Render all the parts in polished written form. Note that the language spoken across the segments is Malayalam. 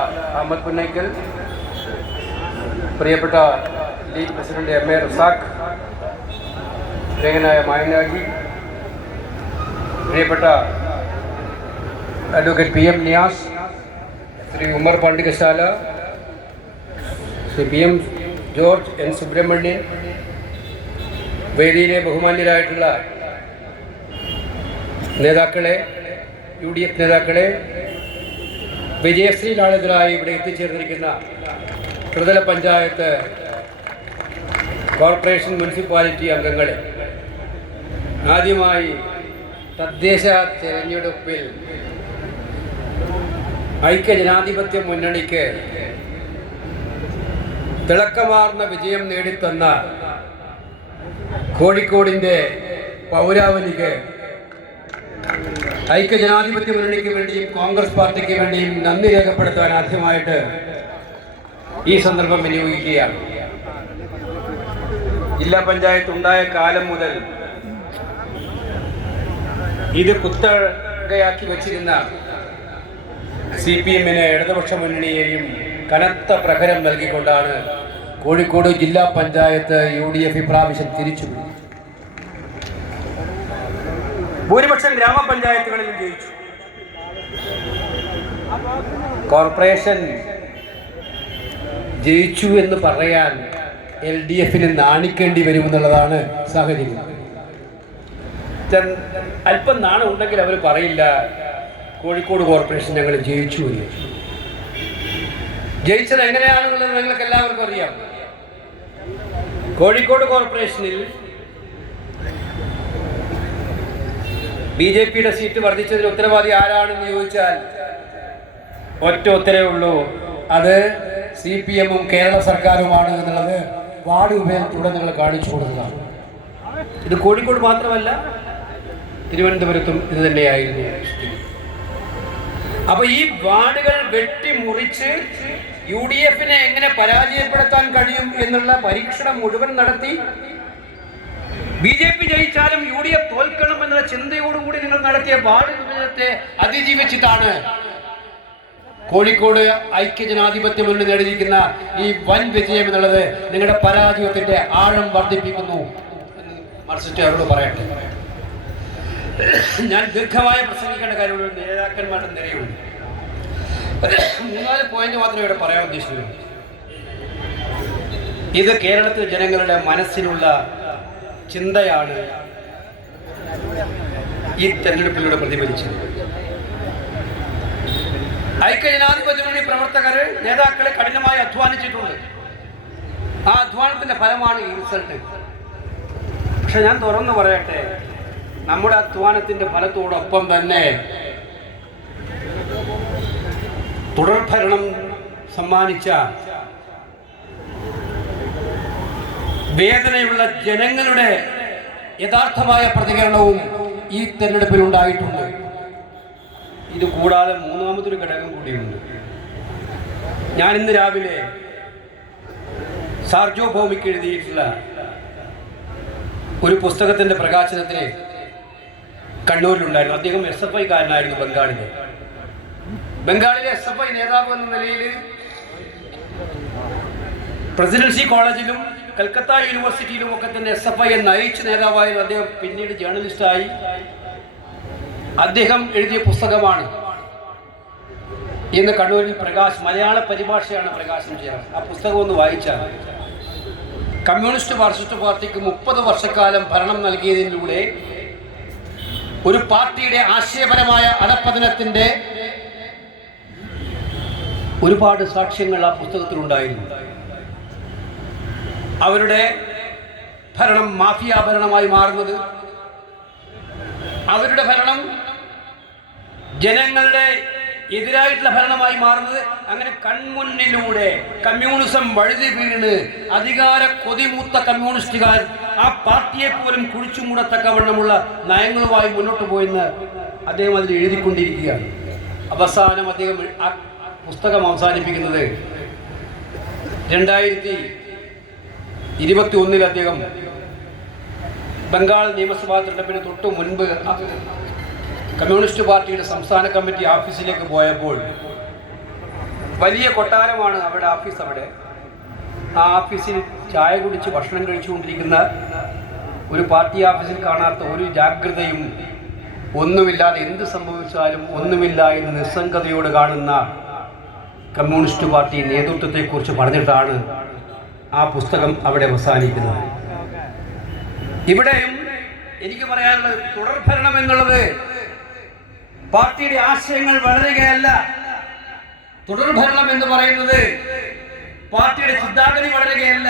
അഹമ്മദ് പുന്നയ്ക്കൽ, പ്രിയപ്പെട്ട ലീഗ് പ്രസിഡന്റ് MA റസാഖ്, പ്രിയങ്കനായ മായനാജി, പ്രിയപ്പെട്ട advocate PM Niyas, Shri Umar Pandikasala, Shri PM George, N Subrahmanian, വേദിയിലെ ബഹുമാന്യരായിട്ടുള്ള നേതാക്കളെ, UDF നേതാക്കളെ, വിജയശ്രീ നാളുകളായി ഇവിടെ എത്തിച്ചേർന്നിരിക്കുന്ന ത്രിതല പഞ്ചായത്ത്, കോർപ്പറേഷൻ, മുനിസിപ്പാലിറ്റി അംഗങ്ങളെ, ആദ്യമായി തദ്ദേശ തെരഞ്ഞെടുപ്പിൽ ഐക്യജനാധിപത്യ മുന്നണിക്ക് തിളക്കമാർന്ന വിജയം നേടിത്തന്ന കോഴിക്കോടിൻ്റെ പൗരാവലിക്ക് ഐക്യജനാധിപത്യ മുന്നണിക്ക് വേണ്ടിയും കോൺഗ്രസ് പാർട്ടിക്ക് വേണ്ടിയും നന്ദി രേഖപ്പെടുത്താൻ ആദ്യമായിട്ട് ഈ സന്ദർഭം വിനിയോഗിക്കുകയാണ്. ജില്ലാ പഞ്ചായത്ത് ഉണ്ടായ കാലം മുതൽ ഇത് കുത്തകയാക്കി വച്ചിരുന്ന CPM-ന്, ഇടതുപക്ഷ മുന്നണിയെയും കനത്ത പ്രഹരം നൽകിക്കൊണ്ടാണ് കോഴിക്കോട് ജില്ലാ പഞ്ചായത്ത് UDF ഇപ്രാവശ്യം തിരിച്ചു. ഭൂരിപക്ഷം ഗ്രാമപഞ്ചായത്തുകളിലും ജയിച്ചു. കോർപ്പറേഷൻ ജയിച്ചു എന്ന് പറയാൻ LDF-ന് നാണിക്കേണ്ടി വരുമെന്നുള്ളതാണ് സാഹചര്യം. അല്പം നാണം ഉണ്ടെങ്കിൽ അവർ പറയില്ല കോഴിക്കോട് കോർപ്പറേഷൻ ഞങ്ങൾ ജയിച്ചു എന്ന്. ജയിച്ചത് എങ്ങനെയാണെന്നുള്ളത് നിങ്ങൾക്ക് എല്ലാവർക്കും അറിയാം. കോഴിക്കോട് കോർപ്പറേഷനിൽ BJP-യുടെ സീറ്റ് വർദ്ധിച്ചതിന് ഉത്തരവാദി ആരാണെന്ന് ചോദിച്ചാൽ ഒറ്റ ഉത്തരവേ ഉള്ളൂ, അത് CPM-ഉം കേരള സർക്കാരുമാണ് എന്നുള്ളത് വാർഡ് വിഭജനത്തിലൂടെ നിങ്ങൾ കാണിച്ചു കൊടുത്തതാണ്. ഇത് കോഴിക്കോട് മാത്രമല്ല, തിരുവനന്തപുരത്തും ഇത് തന്നെയായിരുന്നു. അപ്പൊ ഈ വാർഡുകൾ വെട്ടിമുറിച്ച് UDF-നെ എങ്ങനെ പരാജയപ്പെടുത്താൻ കഴിയും എന്നുള്ള പരീക്ഷണം മുഴുവൻ നടത്തി BJP ജയിച്ചാലും UDF തോൽക്കണം എന്നുള്ള ചിന്തയോടുകൂടി നിങ്ങൾ നടത്തിയ വാർഡ് വിഭജനത്തെ അതിജീവിച്ചിട്ടാണ് കോഴിക്കോട് ഐക്യജനാധിപത്യ മുന്നണി നേടിയിരിക്കുന്ന ഈ വൻ വിജയം എന്നുള്ളത് നിങ്ങളുടെ പരാജയത്തിന്റെ ആഴം വർദ്ധിപ്പിക്കുന്നു എന്ന് അവരോട് പറയട്ടെ. ഞാൻ ദീർഘമായി പ്രസംഗിക്കേണ്ട കാര്യമുള്ള നേതാക്കന്മാരുടെ നിരയുണ്ട്. 3-4 പോയിന്റ് മാത്രമേ ഇവിടെ പറയാൻ ഉദ്ദേശിക്കുന്നു. ഇത് കേരളത്തിലെ ജനങ്ങളുടെ മനസ്സിലുള്ള ചിന്തയാണ് ഈ തെരഞ്ഞെടുപ്പിലൂടെ പ്രതിഫലിച്ചത്. ഐക്യജനാധിപത്യ മുന്നണി പ്രവർത്തകർ, നേതാക്കളെ കഠിനമായി അധ്വാനിച്ചിട്ടുണ്ട്. ആ അധ്വാനത്തിന്റെ ഫലമാണ് ഈ റിസൾട്ട്. പക്ഷെ ഞാൻ തുറന്നു പറയട്ടെ, നമ്മുടെ അധ്വാനത്തിന്റെ ഫലത്തോടൊപ്പം തന്നെ തുടർഭരണം സമ്മാനിച്ച വേദനയുള്ള ജനങ്ങളുടെ യഥാർത്ഥമായ പ്രതികരണവും ഈ തെരഞ്ഞെടുപ്പിൽ ഉണ്ടായിട്ടുണ്ട്. ഇത് കൂടാതെ മൂന്നാമതൊരു ഘടകം കൂടിയുണ്ട്. ഞാൻ ഇന്ന് രാവിലെ സാർജോ ഭൗമിക്ക് എഴുതിയിട്ടുള്ള ഒരു പുസ്തകത്തിന്റെ പ്രകാശനത്തിന് കണ്ണൂരിലുണ്ടായിരുന്നു. അദ്ദേഹം SFI കാരനായിരുന്നു, ബംഗാളിലെ SFI നേതാവ് എന്ന നിലയിൽ പ്രസിഡൻസി കോളേജിലും കൽക്കത്ത യൂണിവേഴ്സിറ്റിയിലും ഒക്കെ തന്നെ SFI നയിച്ച നേതാവായിരുന്നു അദ്ദേഹം. പിന്നീട് ജേർണലിസ്റ്റായി. അദ്ദേഹം എഴുതിയ പുസ്തകമാണ് ഇന്ന് കണ്ണൂരിൽ മലയാള പരിഭാഷയാണ് പ്രകാശനം ചെയ്യാറ്. ആ പുസ്തകം ഒന്ന് വായിച്ചാൽ കമ്മ്യൂണിസ്റ്റ് മാർക്സിസ്റ്റ് പാർട്ടിക്ക് 30 വർഷക്കാലം ഭരണം നൽകിയതിലൂടെ ഒരു പാർട്ടിയുടെ ആശയപരമായ അധപ്പതനത്തിന്റെ ഒരുപാട് സാക്ഷ്യങ്ങൾ ആ പുസ്തകത്തിലുണ്ടായിരുന്നു. അവരുടെ ഭരണം മാഫിയ ഭരണമായി മാറുന്നത്, അവരുടെ ഭരണം ജനങ്ങളുടെ എതിരായിട്ടുള്ള ഭരണമായി മാറുന്നത്, അങ്ങനെ കൺമുന്നിലൂടെ കമ്മ്യൂണിസം വഴുതി വീണ് അധികാര കൊതിമൂത്ത കമ്മ്യൂണിസ്റ്റുകാർ ആ പാർട്ടിയെ പോലും കുഴിച്ചു മൂടത്തക്കവണ്ണമുള്ള നയങ്ങളുമായി മുന്നോട്ട് പോയെന്ന് അദ്ദേഹം അതിൽ എഴുതിക്കൊണ്ടിരിക്കുകയാണ്. അവസാനം അദ്ദേഹം ആ പുസ്തകം അവസാനിപ്പിക്കുന്നത് 2021 അദ്ദേഹം ബംഗാൾ നിയമസഭാ തെരഞ്ഞെടുപ്പിന് തൊട്ട് മുൻപ് കമ്മ്യൂണിസ്റ്റ് പാർട്ടിയുടെ സംസ്ഥാന കമ്മിറ്റി ഓഫീസിലേക്ക് പോയപ്പോൾ വലിയ കൊട്ടാരമാണ് അവിടെ ഓഫീസ്. അവിടെ ആ ഓഫീസിൽ ചായ കുടിച്ച് ഭക്ഷണം കഴിച്ചുകൊണ്ടിരിക്കുന്ന ഒരു പാർട്ടി ഓഫീസിൽ കാണാത്ത ഒരു ജാഗ്രതയും ഒന്നുമില്ലാതെ എന്ത് സംഭവിച്ചാലും ഒന്നുമില്ല എന്ന് നിസ്സംഗതയോട് കാണുന്ന കമ്മ്യൂണിസ്റ്റ് പാർട്ടി നേതൃത്വത്തെക്കുറിച്ച് പറഞ്ഞിട്ടാണ് ആ പുസ്തകം അവിടെ അവസാനിക്കുന്നത്. ഇവിടെയും എനിക്ക് പറയാനുള്ളത് തുടർഭരണം എന്നുള്ളത് പാർട്ടിയുടെ ആശയങ്ങൾ വളരുകയല്ല. തുടർഭരണം എന്ന് പറയുന്നത് പാർട്ടിയുടെ ചിന്താഗതി വളരുകയല്ല.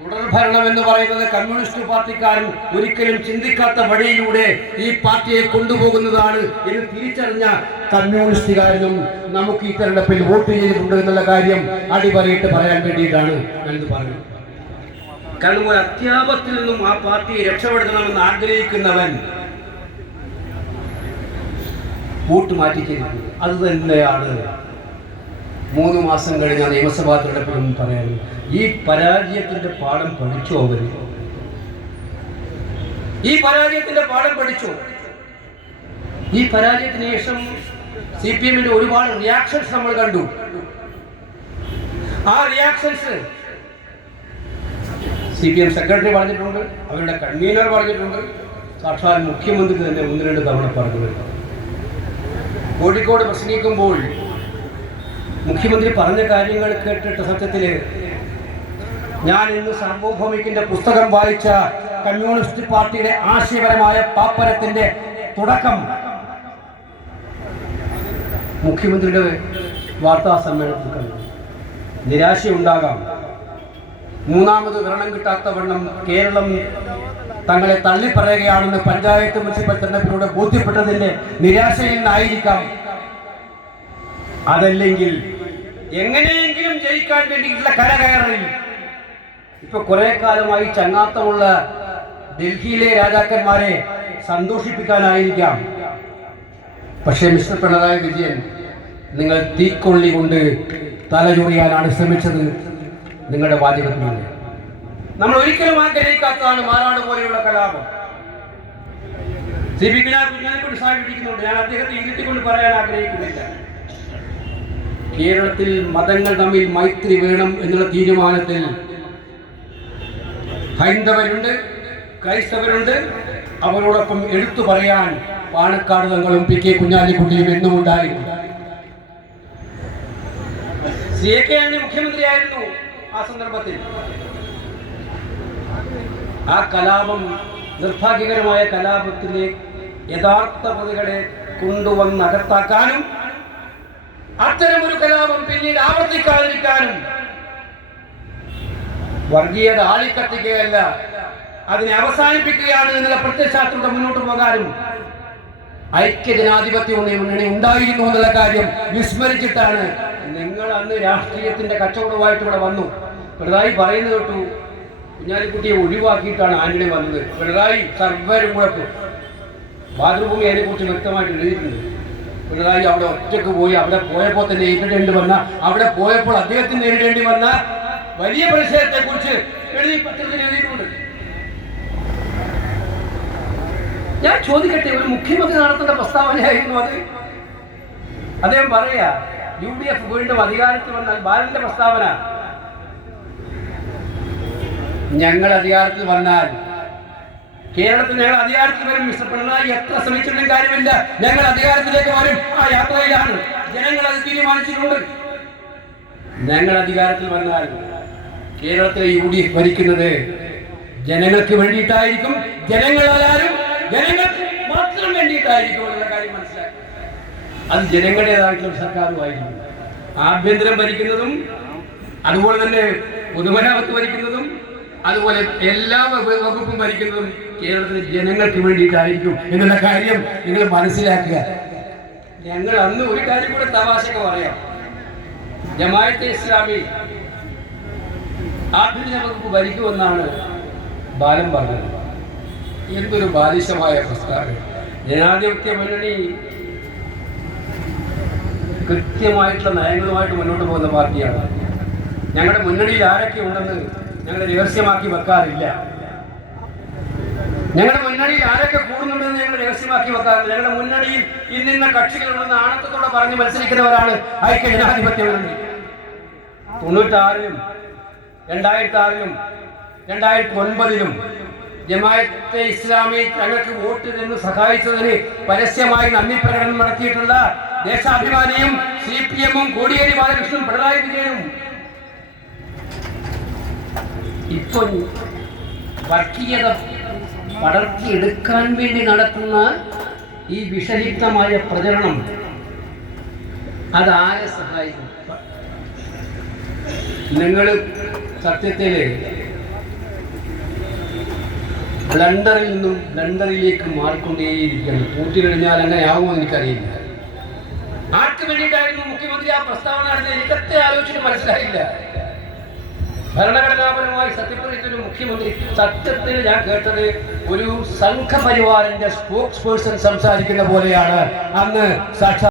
തുടർഭരണം എന്ന് പറയുന്നത് കമ്മ്യൂണിസ്റ്റ് പാർട്ടിക്കാരൻ ഒരിക്കലും ചിന്തിക്കാത്ത വഴിയിലൂടെ ഈ പാർട്ടിയെ കൊണ്ടുപോകുന്നതാണ് എന്ന് തിരിച്ചറിഞ്ഞ കമ്മ്യൂണിസ്റ്റുകാരനും നമുക്ക് ഈ തെരഞ്ഞെടുപ്പിൽ വോട്ട് ചെയ്തിട്ടുണ്ട് എന്നുള്ള കാര്യം അടിപൊളിയിട്ട് പറയാൻ വേണ്ടിയിട്ടാണ് ഞാനിത് പറഞ്ഞത്. കാരണം ഒരു അത്യാപത്തിൽ നിന്നും ആ പാർട്ടിയെ രക്ഷപ്പെടുത്തണമെന്ന് ആഗ്രഹിക്കുന്നവൻ വോട്ട് മാറ്റി ചെയ്തിട്ടുണ്ട്. അത് തന്നെയാണ് 3 മാസം കഴിഞ്ഞ നിയമസഭാ തെരഞ്ഞെടുപ്പിലും പറയാനും. ഈ പരാജയത്തിന്റെ പാഠം പഠിച്ചു. അവർ ഈ പരാജയത്തിന്റെ പാഠം പഠിച്ചു. ഈ പരാജയത്തിന് ശേഷം CPM-ന്റെ ഒരുപാട് റിയാക്ഷൻസ് നമ്മൾ കണ്ടു. ആ റിയാക്ഷൻസ് CPM സെക്രട്ടറി പറഞ്ഞിട്ടുണ്ട്, അവരുടെ കൺവീനർ പറഞ്ഞിട്ടുണ്ട്, സാക്ഷാൽ മുഖ്യമന്ത്രി തന്നെ 1-2 തവണ പറഞ്ഞിട്ടുണ്ട്. കോഴിക്കോട് പ്രസംഗിക്കുമ്പോൾ മുഖ്യമന്ത്രി പറഞ്ഞ കാര്യങ്ങൾ കേട്ടിട്ട് സത്യത്തിൽ ഞാൻ ഇന്ന് സാർവഭൗമികന്റെ പുസ്തകം വായിച്ച കമ്മ്യൂണിസ്റ്റ് പാർട്ടിയുടെ ആശയപരമായ പാപ്പരത്തിന്റെ തുടക്കം മുഖ്യമന്ത്രിയുടെ വാർത്താ സമ്മേളനത്തിൽ കണ്ടു. നിരാശയുണ്ടാകാം. 3ാമത് ഭരണം കിട്ടാത്ത വണ്ണം കേരളം തങ്ങളെ തള്ളിപ്പറയുകയാണെന്ന് പഞ്ചായത്ത് മുനിസിപ്പൽ തെരഞ്ഞെടുപ്പിലൂടെ ബോധ്യപ്പെട്ടതിന്റെ നിരാശയിൽ നിന്നായിരിക്കാം. അതല്ലെങ്കിൽ എങ്ങനെയെങ്കിലും ജയിക്കാൻ വേണ്ടിയിട്ടുള്ള കരകയറൽ. ഇപ്പൊ കുറെ കാലമായി ചങ്ങാത്തമുള്ള ഡൽഹിയിലെ രാജാക്കന്മാരെ സന്തോഷിപ്പിക്കാനായിരിക്കാം. പക്ഷേ മിസ്റ്റർ പിണറായി വിജയൻ, നിങ്ങൾ തീക്കൊള്ളി കൊണ്ട് തലചൊറിയാനാണ് ശ്രമിച്ചത്. നിങ്ങളുടെ വാചകത്തിലൂടെ നമ്മൾ ഒരിക്കലും ആഗ്രഹിക്കാത്തതാണ് മാറാട് പോലെയുള്ള കലാപം. CP കുഞ്ഞാലിക്കുട്ടി സാഹിബ് ഇരിക്കുന്നുണ്ട്. ഞാൻ അദ്ദേഹത്തെ ഇരുത്തിക്കൊണ്ട് പറയാൻ ആഗ്രഹിക്കുന്നില്ല. കേരളത്തിൽ മതങ്ങൾ തമ്മിൽ മൈത്രി വേണം എന്നുള്ള തീരുമാനത്തിൽ ഹൈന്ദവരുണ്ട്, ക്രൈസ്തവരുണ്ട്. അവരോടൊപ്പം എടുത്തു പറയാൻ പാണക്കാട് തങ്ങളും PK കുഞ്ഞാലിക്കുട്ടിയും എന്നും ഉണ്ടായിരുന്നു. CK മുഖ്യമന്ത്രിയായിരുന്നു ആ സന്ദർഭത്തിൽ. ആ കലാപം, നിർഭാഗ്യകരമായ കലാപത്തിലെ യഥാർത്ഥ പ്രതികളെ കൊണ്ടുവന്നകത്താക്കാനും അത്തരമൊരു കലാപം പിന്നീട് ആവർത്തിക്കാതിരിക്കാനും വർഗീയത ആളിക്കത്തിക്കുകയല്ല, അതിനെ അവസാനിപ്പിക്കുകയാണ് എന്നുള്ള പ്രത്യയശാസ്ത്രത്തോടെ മുന്നോട്ട് പോകാനും ഐക്യജനാധിപത്യ മുന്നണി ഉണ്ടായിരുന്നു എന്നുള്ള കാര്യം വിസ്മരിച്ചിട്ടാണ് നിങ്ങൾ അന്ന് രാഷ്ട്രീയത്തിന്റെ കച്ചവടമായിട്ട് ഇവിടെ വന്നു. പിണറായി പറയുന്നത് കേട്ടു കുഞ്ഞാലിക്കുട്ടിയെ ഒഴിവാക്കിയിട്ടാണ് ആന്റണി വന്നത്. പിണറായി സർവരും കൂടെ മാതൃഭൂമി അതിനെക്കുറിച്ച് വ്യക്തമായിട്ട് എഴുതിയിട്ടുണ്ട്. പിണറായി അവിടെ ഒറ്റക്ക് പോയി, അവിടെ പോയപ്പോൾ തന്നെ നേരിടേണ്ടി വന്ന, അവിടെ പോയപ്പോൾ അദ്ദേഹത്തിന് നേരിടേണ്ടി വന്ന വലിയ പ്രതിഷേധത്തെ കുറിച്ച് പത്രത്തിൽ എഴുതിയിട്ടുണ്ട്. ഞാൻ ചോദിക്കട്ടെ, ഒരു മുഖ്യമന്ത്രി നടത്തേണ്ട പ്രസ്താവനയായിരുന്നു അത്? അദ്ദേഹം പറയാ UDF വീണ്ടും അധികാരത്തിൽ വന്നാൽ ബാലന്റെ പ്രസ്താവന, ഞങ്ങൾ അധികാരത്തിൽ വന്നാൽ കേരളത്തിൽ ഞങ്ങൾ അധികാരത്തിൽ വരും. മിസ്റ്റർ പിണറായി എത്ര ശ്രമിച്ചിട്ടും കാര്യമില്ല, ഞങ്ങൾ അധികാരത്തിലേക്ക് വരും. ആ യാത്രയിലാണ്. ജനങ്ങൾ അത് തീരുമാനിച്ചിട്ടുണ്ട്. ഞങ്ങൾ അധികാരത്തിൽ വന്നാൽ കേരളത്തിലെ UDF ഭരിക്കുന്നത് ജനങ്ങൾക്ക് വേണ്ടിയിട്ടായിരിക്കും, ജനങ്ങളാലും ജനങ്ങൾക്ക് മാത്രം വേണ്ടിയിട്ടായിരിക്കും എന്നുള്ള കാര്യം മനസ്സിലാക്കി. അത് ജനങ്ങളുടേതായിട്ടുള്ള സർക്കാരുമായിരിക്കും. ആഭ്യന്തരം ഭരിക്കുന്നതും അതുപോലെ തന്നെ പൊതുമരാമത്ത് ഭരിക്കുന്നതും അതുപോലെ എല്ലാ വകുപ്പും ഭരിക്കുന്നതും കേരളത്തിലെ ജനങ്ങൾക്ക് വേണ്ടിയിട്ടായിരിക്കും എന്നുള്ള കാര്യം നിങ്ങൾ മനസ്സിലാക്കുക. ഞങ്ങൾ അന്ന് ഒരു കാര്യം കൂടെ തമാശക്ക് പറയാം. ജമാഅത്തെ ഇസ്ലാമി ആഭ്യന്തര വകുപ്പ് ഭരിക്കുമെന്നാണ് ബാലൻ പറഞ്ഞത്. എന്തൊരു ബാലിശമായ പ്രസ്താവന. ജനാധിപത്യ മുന്നണി കൃത്യമായിട്ടുള്ള നയങ്ങളുമായിട്ട് മുന്നോട്ട് പോകുന്ന പാർട്ടിയാണ്. ഞങ്ങളുടെ മുന്നണിയിൽ ആരൊക്കെ ഉണ്ടെന്ന് ഞങ്ങൾ രഹസ്യമാക്കി വെക്കാറില്ല. ഞങ്ങളുടെ മുന്നണിയിൽ ആരൊക്കെ കൂടുന്നുണ്ടെന്ന് ഞങ്ങൾ രഹസ്യമാക്കി വെക്കാറുണ്ട്. ഞങ്ങളുടെ മുന്നണിയിൽ ഇന്നിന്ന കക്ഷികളുണ്ടെന്ന് ആണത്തോടെ പറഞ്ഞ് മത്സരിക്കുന്നവരാണ് ഐക്യ ജനാധിപത്യ മുന്നണി. 96-ലും 2006-ലും 2009-ലും ജമാഅത്തെ ഇസ്ലാമി തങ്ങൾക്ക് വോട്ട് നിന്ന് സഹായിച്ചതിന് പരസ്യമായി നന്ദി പ്രകടനം നടത്തിയിട്ടുള്ള ദേശാഭിമാനിയും CPM-ഉം കോടിയേരി ബാലകൃഷ്ണനും പിണറായി വിജയനും ഇപ്പൊ വർഗീയത പടർത്തിയെടുക്കാൻ വേണ്ടി നടത്തുന്ന ഈ വിഷലിപ്തമായ പ്രചരണം അതാരെ സഹായിക്കും? നിങ്ങൾ സത്യത്തില് ബ്ലണ്ടറിൽ നിന്നും ബ്ലണ്ടറിലേക്ക് മാറിക്കൊണ്ടേയിരിക്കുകയാണ്. പൂട്ടിക്കഴിഞ്ഞാൽ അങ്ങനെ ആവുമെന്ന് എനിക്കറിയില്ല. ആർക്ക് വേണ്ടിയിട്ടായിരുന്നു മുഖ്യമന്ത്രി ആ പ്രസ്താവന നടത്തിയത്? എനിക്കത്തെ ആലോചിച്ചിട്ട് മനസ്സിലായില്ല. ഭരണഘടനാപരമായി സത്യപ്രതിജ്ഞ മുഖ്യമന്ത്രി സത്യത്തിൽ ഞാൻ കേട്ടത് ഒരു സംഘപരിവാറിന്റെ സ്പോക്സ് പേഴ്സൺ സംസാരിക്കുന്ന പോലെയാണ് അന്ന് സാക്ഷാ